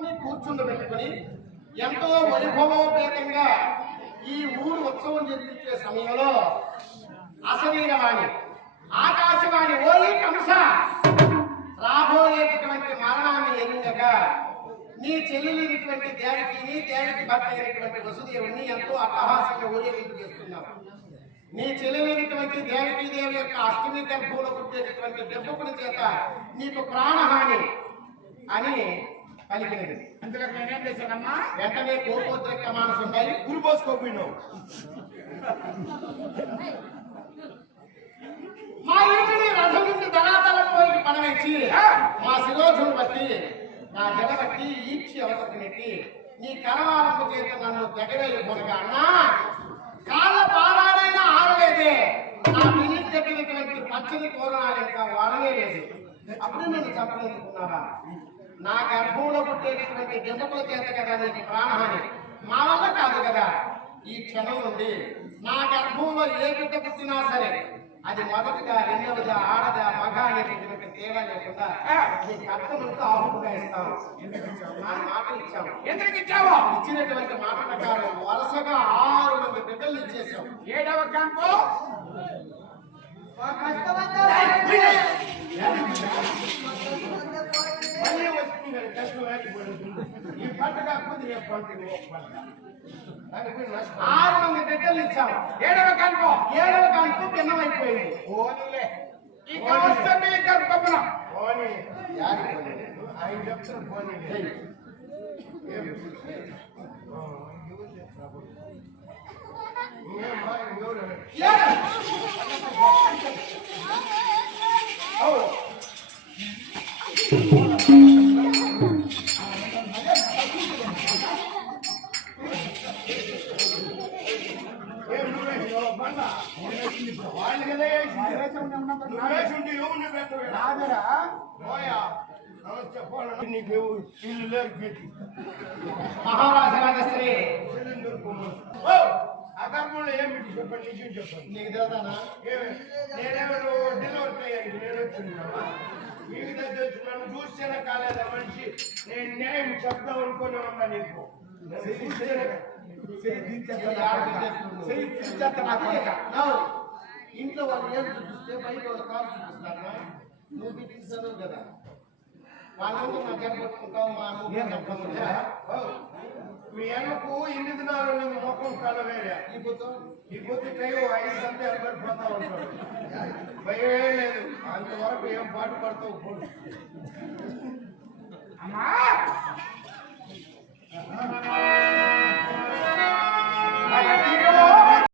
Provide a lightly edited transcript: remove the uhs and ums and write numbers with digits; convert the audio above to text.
అందరినీ కూర్చుండబెట్టుకుని ఎంతో వైభవోపేతంగా ఈ ఊరు ఉత్సవం జరిపించే సమయంలో అసలీనవాణి ఆకాశవాణి ఓయి కంస రాబోయేటటువంటి మరణాన్ని ఎరుగగా నీ చెల్లెలినటువంటి దేవకిని దేవకి భర్త అయినటువంటి వసుదేవుని ఎంతో అట్టహాసంగా ఊరేగింపు చేస్తున్నావు. నీ చెల్లెలినటువంటి దేవకీదేవి యొక్క అష్టమి గర్భంలో పుట్టేటటువంటి దెబ్బకుని చేత నీకు ప్రాణహాని అని పలికినది. అందులో నేనేం చేశానమ్మా? వెంటనే కోపోద్రేక మానసు ఉండాలి, గురి పోసుకోపోయినావు. మా ఇంటిని రథం నుండి ధనాతలం పోయి పడవేసి మా శిరోజును బట్టి నా జడ బట్టి ఈడ్చి అవతకు నెట్టి నీ కరవారపు చేత నన్ను తెగవేయి కొనగా అన్నా కాళ్ళ పారాడైనా ఆరలేదే, నా పిల్లి చెప్పినటువంటి పచ్చని తోరణాలు ఇంకా వాడనే లేదు. అప్పుడు నన్ను చంపలేనుకున్నావా? నా గర్భంలో పుట్టేటటువంటి జంతువుల చేత కదా నీకు ప్రాణహాని, మా వల్ల కాదు కదా. ఈ క్షణం నుండి నా గర్భంలో ఏ బిడ్డ పుట్టినా సరే అది మొదటిగా రెండవదా ఆడదా మగ అనేటటువంటి తేడా లేకుండా నీ కర్తములకు ఆహుతిగా ఇస్తాను. మాటలు ఇచ్చాము. ఎందుకు ఇచ్చావా? ఇచ్చినటువంటి మాట ప్రకారం వరుసగా 6 మంది బిడ్డలు ఇచ్చేసాం. 7వ కాంపు ఈ పంట కాకపోతే రేపు పంట 6 మంది బిడ్డలు ఇచ్చాము. 7వ కాన్పు భిన్నమైపోయింది. ఓన్లే ఈ కాస్తమే గర్భమున ఆయన చెప్తారు పోనీ మహారాజరాజశ్రీ అగర్భంలో ఏమిటి చెప్పండి, నిజం చెప్పండి. నీకు తెలుదానా? నేనేమో డెలివరీ అయ్యాను, నేను వచ్చిన్నావా మీకు దగ్గర నన్ను చూస్తేనే కాలేదా మనిషి. నేను న్యాయం చెప్దాం అనుకునే ఉన్నా నీకు. ఇంట్లో వాళ్ళు ఏం చూపిస్తే బయట వాళ్ళు కాలు చూపిస్తారా? నువ్వు చూపిస్తాను కదా, వాళ్ళంతా నా జరగొట్టుకుంటావు. మా మీ అన్నకు 8 దినాలు మొక్కం కల వేరే ఈ పొద్దు టైం 5 గంటలు పడిపోతా ఉంటాడు. భయమే లేదు, అంతవరకు ఏం పాటు పడతావు పోడు. అమ్మా